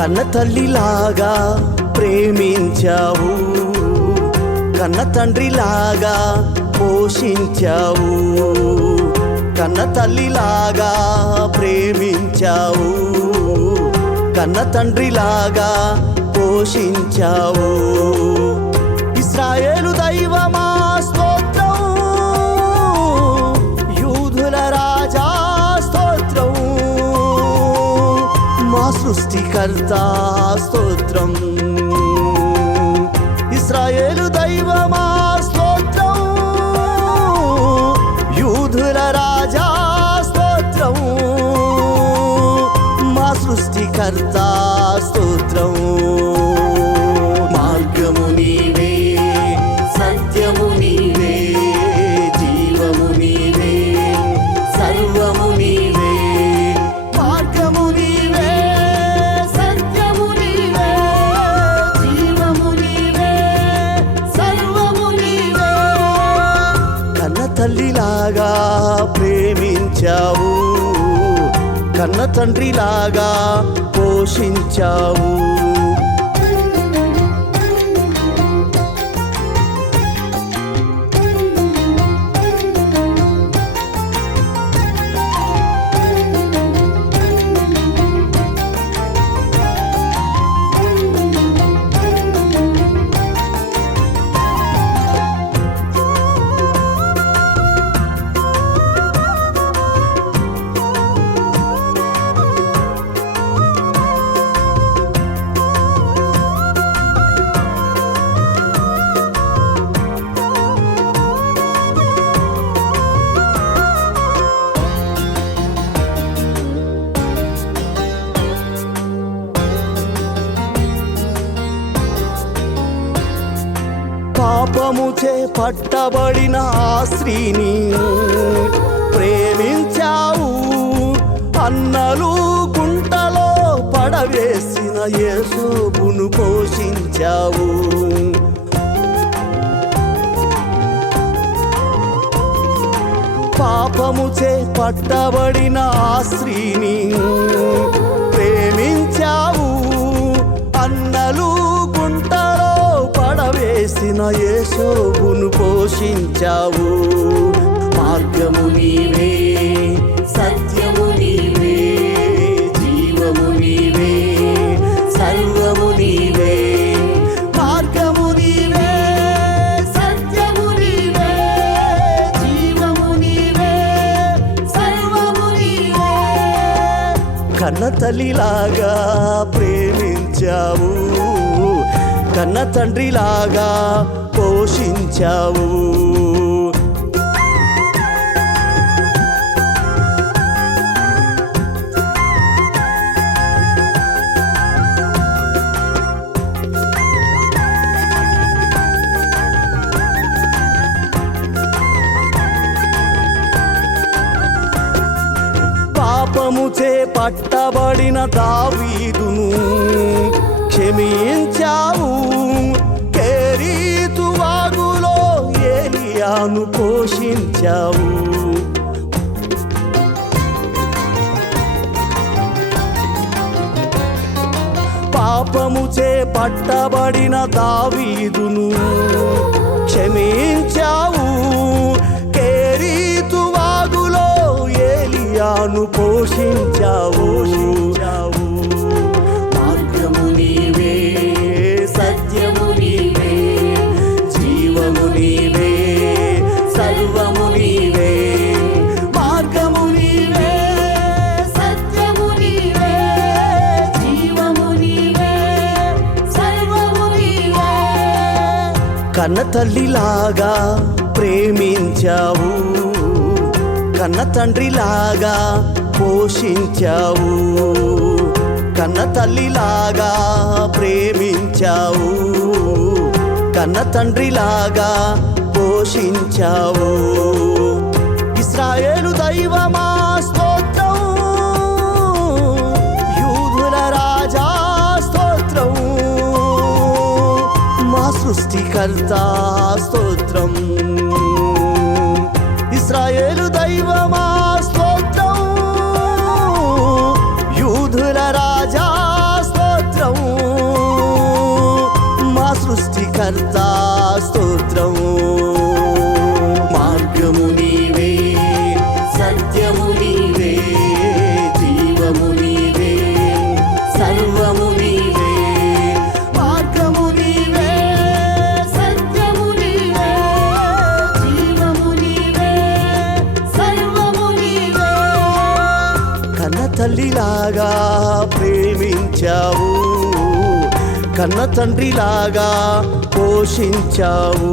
కన్న తల్లిలాగా ప్రేమించావు కన్న తండ్రిలాగా పోషించావు కన్న తల్లిలాగా ప్రేమించావు కన్న తండ్రిలాగా పోషించావు. ఇస్రాయేలు దైవమా సృష్టికర్త స్తోత్రం. కన్న తండ్రిలాగా పోషించావు. పాపముచే పట్టబడిన ఆ స్త్రీని ప్రేమించావు. అన్నలు గుంటలో పడవేసిన యేసుబును పోషించావు. పాపముచే పట్టబడిన ఆ పడవేసిన యేసోబును పోషించావు. మార్గము నీవే సత్యము నీవే జీవము నీవే సర్వము నీవే. మార్గము నీవే సత్యము నీవే జీవము నీవే సర్వము నీవే. కన్న తల్లిలాగా ప్రేమించావు. కన్న తండ్రిలాగా పోషించావు. పాపముచే పట్టబడిన దావీదును క్షమించావు. నన్ను పోషించావు. పాపముచే పట్టబడిన దావీదును క్షమించావు. కేరీతు వాగులో ఏలియాను పోషించావు. కన్న తల్లిలాగా ప్రేమించావు కన్న తండ్రిలాగా పోషించావు కన్న తల్లిలాగా ప్రేమించావు కన్న తండ్రిలాగా పోషించావు. ఇస్రాయేలు దైవమా కర్తా స్తోత్రం ఇస్రాయేలు దైవమా? కన్న తండ్రిలాగా పోషించావు.